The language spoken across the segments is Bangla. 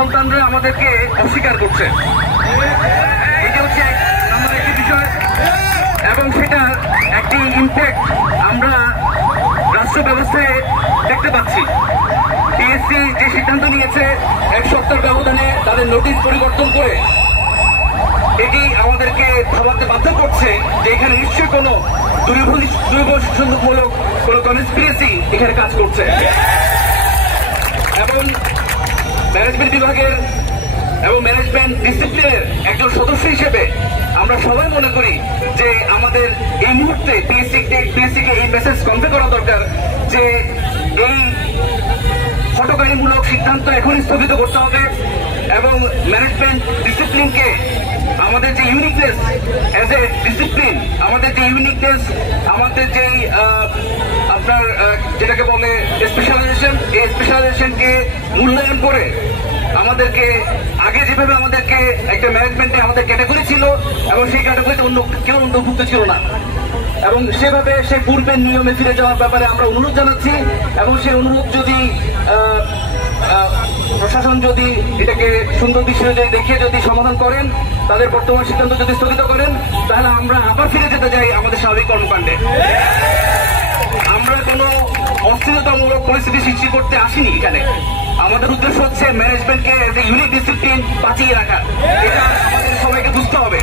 সন্তানরা আমাদেরকে অস্বীকার করছে। এটা হচ্ছে আমাদের একটি বিষয়, এবং সেটা একটি ইম্প্যাক্ট আমরা রাষ্ট্র ব্যবস্থায় দেখতে পাচ্ছি। টিএসসি যে সিদ্ধান্ত নিয়েছে 1 সপ্তাহের ব্যবধানে তাদের নোটিশ পরিবর্তন করে, এটি আমাদেরকে ভাবতে বাধ্য করছে যে এখানে নিশ্চয়ই কোনো দুর্বলমূলক কোনো কনস্পিরেসি এখানে কাজ করছে। এবং ম্যানেজমেন্ট বিভাগের এবং ম্যানেজমেন্ট ডিসিপ্লিনের একজন সদস্য হিসেবে আমরা সবাই মনে করি যে আমাদের এই মুহূর্তে পিএসসিকে এই মেসেজ কনভে করা দরকার যে এই হঠকারীমূলক সিদ্ধান্ত এখনই স্থগিত করতে হবে, এবং ম্যানেজমেন্ট ডিসিপ্লিনকে আমাদের যে ইউনিকনেস অ্যাজ এ ডিসিপ্লিন, আমাদের যে ইউনিকনেস, আমাদের যেই আপনার যেটাকে বলে স্পেশালাইজেশন, এই স্পেশালাইজেশনকে মূল্যায়ন করে আমাদেরকে আগে যেভাবে আমাদেরকে একটা ম্যানেজমেন্টে আমাদের ক্যাটাগরি ছিল এবং সেই ক্যাটাগরিতে অন্য কেউ অন্তর্ভুক্ত ছিল না, এবং সেভাবে সেই পূর্বের নিয়মে ফিরে যাওয়ার ব্যাপারে আমরা অনুরোধ জানাচ্ছি। এবং সেই অনুরোধ যদি প্রশাসন যদি এটাকে সুন্দর দৃষ্টিতে দেখে যদি সমাধান করেন, তাদের বর্তমান সিদ্ধান্ত যদি স্থগিত করেন, তাহলে আমরা আবার ফিরে যেতে চাই আমাদের স্বাভাবিক কর্মকাণ্ডে। আমরা কোনো অস্থিরতামূলক পরিস্থিতি সৃষ্টি করতে আসিনি এখানে। আমাদের উদ্দেশ্য হচ্ছে ম্যানেজমেন্টকে একটা ইউনিক ডিসিপ্লিন বাঁচিয়ে রাখা, এটা আমাদের সবাইকে বুঝতে হবে,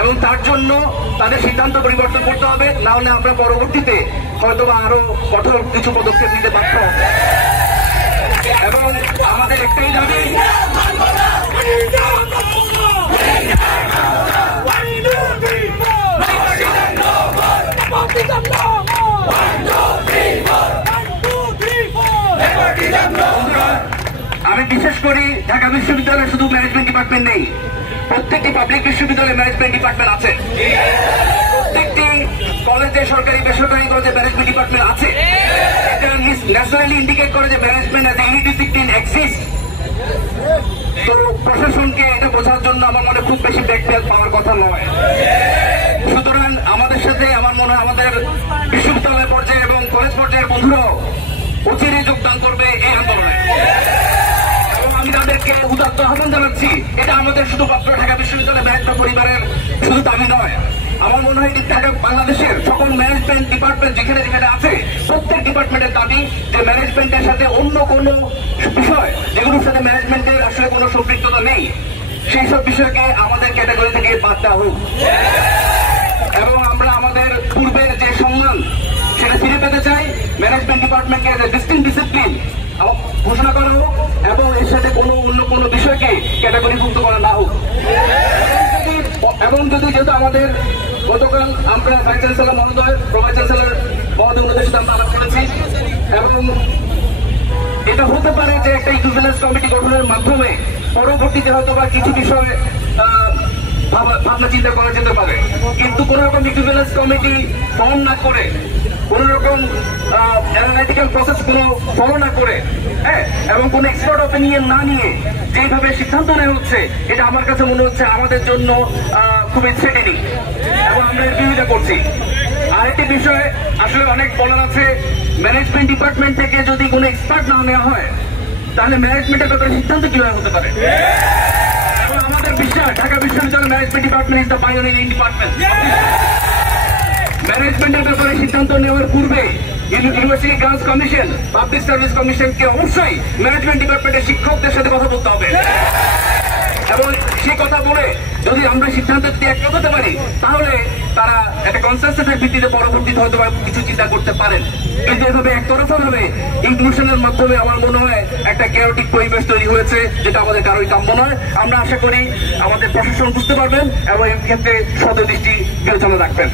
এবং তার জন্য তাদের সিদ্ধান্ত পরিবর্তন করতে হবে, না হলে আমরা পরবর্তীতে হয়তো বা আরো কঠোর কিছু পদক্ষেপ নিতে বাধ্য হব। এবং আমাদের একটাই দাবি, আমি বিশেষ করি ঢাকা বিশ্ববিদ্যালয়ে শুধু ম্যানেজমেন্ট ডিপার্টমেন্ট নেই, প্রত্যেকটি পাবলিক বিশ্ববিদ্যালয়ে ম্যানেজমেন্ট ডিপার্টমেন্ট আছে, প্রত্যেকটি কলেজে সরকারি বেসরকারি কলেজে ম্যানেজমেন্ট ডিপার্টমেন্ট আছে। এটা ন্যাশনালি ইন্ডিকেট করে যে management as a unique discipline exist. তো প্রশাসনকে এটা বোঝার জন্য আমার মনে খুব বেশি ব্যাকপেল পাওয়ার কথা নয়। সুতরাং আমাদের সাথে আমার মনে হয় আমাদের বিশ্ববিদ্যালয় পর্যায়ে এবং কলেজ পর্যায়ের বন্ধুরাও অচিরেই যোগদান করবে এই আন্দোলনে, এবং আমি তাদেরকে উদাত্ত আহ্বান জানাচ্ছি। এটা আমাদের শুধুমাত্র ঢাকা বিশ্ববিদ্যালয় ম্যানেজমেন্ট পরিবারের শুধু দাবি নয়, আমার মনে হয় ঢাকা বাংলাদেশের সকল ম্যানেজমেন্ট ডিপার্টমেন্ট যেখানে যেখানে আছে প্রত্যেক ডিপার্টমেন্টের দাবি যে ম্যানেজমেন্টের সাথে অন্য কোনো বিষয় যেগুলোর সাথে ম্যানেজমেন্টের আসলে কোনো সম্পৃক্ততা নেই, সেই সব বিষয়কে আমাদের ক্যাটাগরি থেকে বাদ দেওয়া হোক, এবং আমরা আমাদের পূর্বের যে সম্মান সেটা ফিরে পেতে চাই। ম্যানেজমেন্ট ডিপার্টমেন্টকে ডিস্টিংক্ট ডিসিপ্লিন ঘোষণা করা হোক, এবং এর সাথে অন্য কোনো বিষয়কে ক্যাটাগরিভুক্ত করা না হোক। এবং যদি যেহেতু আমাদের গতকাল আমরা ভাইস চ্যান্সেলর মহোদয়, প্রভাইস চ্যান্সেলর মহোদয় ওনাদের সাথে আমরা আলাপ করেছি, এবং এটা হতে পারে যে একটা ইকুইভ্যালেন্স কমিটি গঠনের মাধ্যমে পরবর্তীতে হয়তো বা কিছু বিষয় ভাবনা চিন্তা করা যেতে পারে, কিন্তু কোন রকম ইকুইভ্যালেন্স কমিটি ফর্ম না করে, কোন রকম অ্যানালাইটিক্যাল প্রসেস কোনো ফলো না করে, হ্যাঁ, এবং কোন এক্সপার্ট অপিনিয়ন না নিয়ে যেভাবে সিদ্ধান্ত নেওয়া হচ্ছে, এটা আমার কাছে মনে হচ্ছে আমাদের জন্য খুবই থ্রেটেনিং, এবং আমরা এর বিরোধিতা করছি। আরেকটি বিষয় আসলে অনেক বলার আছে, ম্যানেজমেন্ট ডিপার্টমেন্ট থেকে যদি কোনো এক্সপার্ট না নেওয়া হয়, তাহলে ম্যানেজমেন্টের ব্যাপারে সিদ্ধান্ত কিভাবে হতে পারে? আমাদের বিশ্বাস ঢাকা বিশ্ববিদ্যালয় management department is the pioneering department. ম্যানেজমেন্টের ব্যাপারে সিদ্ধান্ত নেওয়ার পূর্বে university grants commission, public service কমিশনকে অবশ্যই ম্যানেজমেন্ট ডিপার্টমেন্টের শিক্ষকদের সাথে কথা বলতে হবে, এবং সেই কথা বলে যদি আমরা সিদ্ধান্ত একমত হতে পারি, তাহলে তারা একটা কনসেনসাসের ভিত্তিতে পরবর্তীতে হয়তো কিছু চিন্তা করতে পারেন। কিন্তু এভাবে একতরফা ভাবে ইনক্লুশনের মাধ্যমে আমার মনে হয় একটা ক্যাওটিক পরিবেশ তৈরি হয়েছে, যেটা আমাদের কারোই কাম্য নয়। আমরা আশা করি আমাদের প্রশাসন বুঝতে পারবেন এবং এই ক্ষেত্রে সদয় দৃষ্টি বিবেচনা রাখবেন।